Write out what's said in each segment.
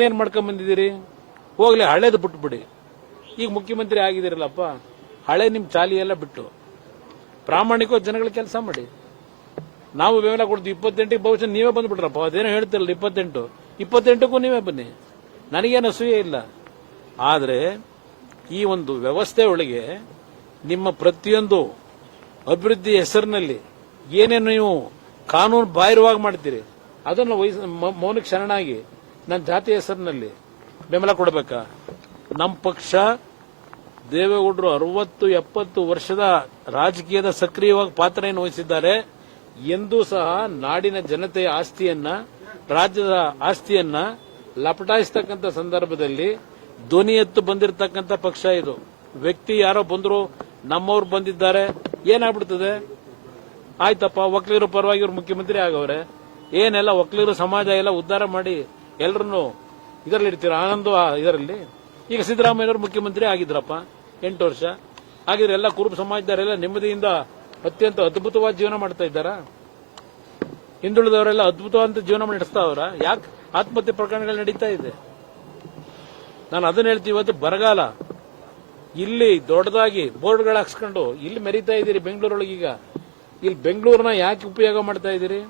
ಏನ್ ಮಾಡ್ಕೊಂಡ್ ಬಂದಿದ್ದೀರಿ? ಹೋಗ್ಲಿ, ಹಳೇದು ಬಿಟ್ಬಿಡಿ. ಈಗ ಮುಖ್ಯಮಂತ್ರಿ ಆಗಿದಿರಲ್ಲಪ್ಪ, ಹಳೆ ನಿಮ್ ಚಾಲಿ ಎಲ್ಲ ಬಿಟ್ಟು ಪ್ರಾಮಾಣಿಕವಾಗಿ ಜನಗಳ ಕೆಲಸ ಮಾಡಿ. ನಾವು ಬೆಂಬಲ ಕೊಡ್ತೀವಿ. 28ಕ್ಕೆ ಬಹುಶಃ ನೀವೇ ಬಂದ್ಬಿಟ್ರಪ್ಪ. ಅದೇನೋ ಹೇಳ್ತಿರಲ್ಲ 28ಕ್ಕೂ ನೀವೇ ಬನ್ನಿ, ನನಗೇನು ಅಸೂಯೆ ಇಲ್ಲ. ಆದರೆ ಈ ಒಂದು ವ್ಯವಸ್ಥೆ ಒಳಗೆ ನಿಮ್ಮ ಪ್ರತಿಯೊಂದು ಅಭಿವೃದ್ಧಿ ಹೆಸರಿನಲ್ಲಿ ಏನೇನು ನೀವು ಕಾನೂನು ಬಾಹಿರವಾಗಿ ಮಾಡ್ತೀರಿ ಅದನ್ನು ಮೌನಕ್ಕೆ ಶರಣಾಗಿ ನನ್ನ ಜಾತಿ ಹೆಸರಿನಲ್ಲಿ ಬೆಂಬಲ ಕೊಡಬೇಕಾ? ನಮ್ಮ ಪಕ್ಷ ದೇವೇಗೌಡರು 60-70 ವರ್ಷದ ರಾಜಕೀಯದ ಸಕ್ರಿಯವಾಗಿ ಪಾತ್ರವನ್ನು ವಹಿಸಿದ್ದಾರೆ. ಎಂದೂ ಸಹ ನಾಡಿನ ಜನತೆಯ ಆಸ್ತಿಯನ್ನ, ರಾಜ್ಯದ ಆಸ್ತಿಯನ್ನ ಲಪಟಾಯಿಸತಕ್ಕಂಥ ಸಂದರ್ಭದಲ್ಲಿ ಧ್ವನಿ ಎತ್ತು ಬಂದಿರತಕ್ಕಂಥ ಪಕ್ಷ ಇದು. ವ್ಯಕ್ತಿ ಯಾರೋ ಬಂದ್ರು, ನಮ್ಮವ್ರು ಬಂದಿದ್ದಾರೆ, ಏನಾಗ್ಬಿಡ್ತದೆ? ಆಯ್ತಪ್ಪ, ಒಕ್ಕಲಿಗರ ಪರವಾಗಿ ಇವರು ಮುಖ್ಯಮಂತ್ರಿ ಆಗವ್ರೆ, ಏನೆಲ್ಲ ಒಕ್ಕಲಿಗರ ಸಮಾಜ ಎಲ್ಲ ಉದ್ಧಾರ ಮಾಡಿ ಎಲ್ಲರನ್ನು ಇದರಲ್ಲಿ ಇಡ್ತೀರ ಆನಂದ ಇದರಲ್ಲಿ. ಈಗ ಸಿದ್ದರಾಮಯ್ಯವರು ಮುಖ್ಯಮಂತ್ರಿ ಆಗಿದ್ರಪ್ಪ 8 ವರ್ಷ ಆಗಿದ್ರೆ ಎಲ್ಲ ಕುರುಬ ಸಮಾಜದವರೆಲ್ಲ ನೆಮ್ಮದಿಯಿಂದ ಅತ್ಯಂತ ಅದ್ಭುತವಾದ ಜೀವನ ಮಾಡ್ತಾ ಇದ್ದಾರಾ? ಹಿಂದುಳಿದವರೆಲ್ಲ ಅದ್ಭುತವಾದ ಜೀವನ ನಡೆಸ್ತಾವ್ರ? ಯಾಕೆ ಆತ್ಮಹತ್ಯೆ ಪ್ರಕರಣಗಳು ನಡೀತಾ ಇದೆ? ನಾನು ಅದನ್ನ ಹೇಳ್ತೀವಿ. ಇವತ್ತು ಬರಗಾಲ, ಇಲ್ಲಿ ದೊಡ್ಡದಾಗಿ ಬೋರ್ಡ್ಗಳು ಹಾಕ್ಸ್ಕೊಂಡು ಇಲ್ಲಿ ಮೆರೀತಾ ಇದ್ದೀರಿ ಬೆಂಗಳೂರೊಳಗೀಗ. ಇಲ್ಲಿ ಬೆಂಗಳೂರನ್ನ ಯಾಕೆ ಉಪಯೋಗ ಮಾಡ್ತಾ ಇದ್ದೀರಿ?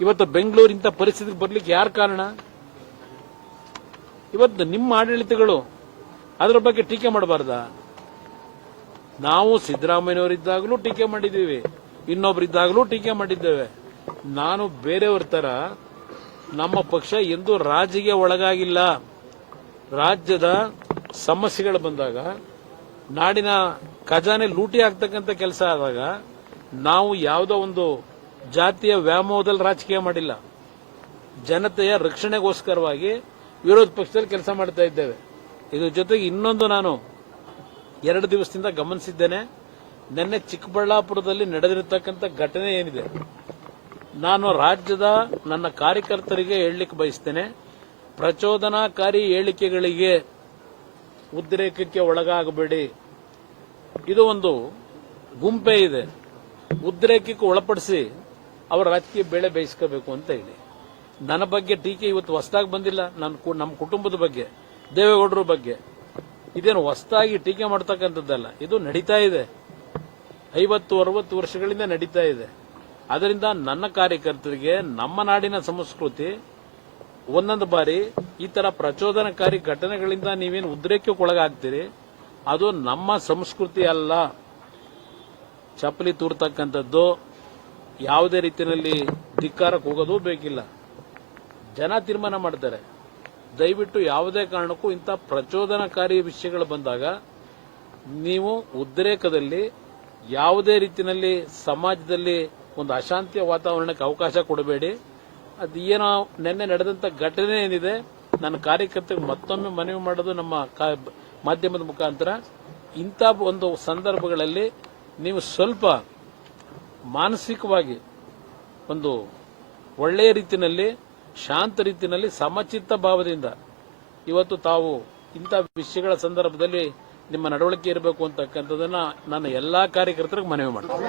ಇವತ್ತು ಬೆಂಗಳೂರು ಇಂಥ ಪರಿಸ್ಥಿತಿಗೆ ಬರ್ಲಿಕ್ಕೆ ಯಾರು ಕಾರಣ? ಇವತ್ತು ನಿಮ್ಮ ಆಡಳಿತಗಳು, ಅದರ ಬಗ್ಗೆ ಟೀಕೆ ಮಾಡಬಾರ್ದ? ನಾವು ಸಿದ್ದರಾಮಯ್ಯನವರಿದ್ದಾಗಲೂ ಟೀಕೆ ಮಾಡಿದ್ದೀವಿ, ಇನ್ನೊಬ್ಬರಿದ್ದಾಗಲೂ ಟೀಕೆ ಮಾಡಿದ್ದೇವೆ. ನಾನು ಬೇರೆಯವ್ರ ತರ ನಮ್ಮ ಪಕ್ಷ ಎಂದೂ ರಾಜಿಗೆ ಒಳಗಾಗಿಲ್ಲ. ರಾಜ್ಯದ ಸಮಸ್ಯೆಗಳು ಬಂದಾಗ, ನಾಡಿನ ಖಜಾನೆ ಲೂಟಿ ಆಗ್ತಕ್ಕಂಥ ಕೆಲಸ ಆದಾಗ ನಾವು ಯಾವುದೋ ಒಂದು ಜಾತಿಯ ವ್ಯಾಮೋಹದಲ್ಲಿ ರಾಜಕೀಯ ಮಾಡಿಲ್ಲ. ಜನತೆಯ ರಕ್ಷಣೆಗೋಸ್ಕರವಾಗಿ ವಿರೋಧ ಪಕ್ಷದಲ್ಲಿ ಕೆಲಸ ಮಾಡ್ತಾ ಇದ್ದೇವೆ. ಇದ್ರ ಜೊತೆಗೆ ಇನ್ನೊಂದು ನಾನು 2 ದಿವಸದಿಂದ ಗಮನಿಸಿದ್ದೇನೆ. ನಿನ್ನೆ ಚಿಕ್ಕಬಳ್ಳಾಪುರದಲ್ಲಿ ನಡೆದಿರತಕ್ಕಂಥ ಘಟನೆ ಏನಿದೆ, ನಾನು ರಾಜ್ಯದ ನನ್ನ ಕಾರ್ಯಕರ್ತರಿಗೆ ಹೇಳಲಿಕ್ಕೆ ಬಯಸ್ತೇನೆ, ಪ್ರಚೋದನಾಕಾರಿ ಹೇಳಿಕೆಗಳಿಗೆ ಉದ್ರೇಕಕ್ಕೆ ಒಳಗಾಗಬೇಡಿ. ಇದು ಒಂದು ಗುಂಪೇ ಇದೆ, ಉದ್ರೇಕಕ್ಕೆ ಒಳಪಡಿಸಿ ಅವರ ರಾಜಕೀಯ ಬೇಳೆ ಬೇಯಿಸ್ಕೋಬೇಕು ಅಂತ ಹೇಳಿ. ನನ್ನ ಬಗ್ಗೆ ಟೀಕೆ ಇವತ್ತು ಹೊಸದಾಗಿ ಬಂದಿಲ್ಲ. ನಮ್ಮ ಕುಟುಂಬದ ಬಗ್ಗೆ, ದೇವೇಗೌಡರ ಬಗ್ಗೆ ಇದೇನು ಹೊಸದಾಗಿ ಟೀಕೆ ಮಾಡ್ತಕ್ಕಂಥದ್ದಲ್ಲ. ಇದು ನಡೀತಾ ಇದೆ, 50-60 ವರ್ಷಗಳಿಂದ ನಡೀತಾ ಇದೆ. ಅದರಿಂದ ನನ್ನ ಕಾರ್ಯಕರ್ತರಿಗೆ ನಮ್ಮ ನಾಡಿನ ಸಂಸ್ಕೃತಿ, ಒಂದೊಂದು ಬಾರಿ ಈ ತರ ಪ್ರಚೋದನಕಾರಿ ಘಟನೆಗಳಿಂದ ನೀವೇನು ಉದ್ರೇಕಕ್ಕೆ ಒಳಗಾಗ್ತೀರಿ, ಅದು ನಮ್ಮ ಸಂಸ್ಕೃತಿ ಅಲ್ಲ. ಚಪ್ಪಲಿ ತೂರ್ತಕ್ಕಂಥದ್ದು, ಯಾವುದೇ ರೀತಿಯಲ್ಲಿ ಧಿಕ್ಕಾರಕ್ಕೆ ಹೋಗೋದು ಬೇಕಿಲ್ಲ. ಜನ ತೀರ್ಮಾನ ಮಾಡ್ತಾರೆ. ದಯವಿಟ್ಟು ಯಾವುದೇ ಕಾರಣಕ್ಕೂ ಇಂಥ ಪ್ರಚೋದನಕಾರಿ ವಿಷಯಗಳು ಬಂದಾಗ ನೀವು ಉದ್ರೇಕದಲ್ಲಿ ಯಾವುದೇ ರೀತಿಯಲ್ಲಿ ಸಮಾಜದಲ್ಲಿ ಒಂದು ಅಶಾಂತಿಯ ವಾತಾವರಣಕ್ಕೆ ಅವಕಾಶ ಕೊಡಬೇಡಿ. ಅದು ಏನೋ ನಿನ್ನೆ ನಡೆದಂತ ಘಟನೆ ಏನಿದೆ, ನನ್ನ ಕಾರ್ಯಕರ್ತರಿಗೆ ಮತ್ತೊಮ್ಮೆ ಮನವಿ ಮಾಡೋದು ನಮ್ಮ ಮಾಧ್ಯಮದ ಮುಖಾಂತರ, ಇಂಥ ಒಂದು ಸಂದರ್ಭಗಳಲ್ಲಿ ನೀವು ಸ್ವಲ್ಪ ಮಾನಸಿಕವಾಗಿ ಒಂದು ಒಳ್ಳೆಯ ರೀತಿಯಲ್ಲಿ, ಶಾಂತ ರೀತಿಯಲ್ಲಿ, ಸಮಚಿತ್ತ ಭಾವದಿಂದ ಇವತ್ತು ತಾವು ಇಂಥ ವಿಷಯಗಳ ಸಂದರ್ಭದಲ್ಲಿ ನಿಮ್ಮ ನಡವಳಿಕೆ ಇರಬೇಕು ಅಂತಕ್ಕಂಥದ್ದನ್ನ ನನ್ನ ಎಲ್ಲಾ ಕಾರ್ಯಕರ್ತರಿಗೆ ಮನವಿ ಮಾಡ್ತೀನಿ.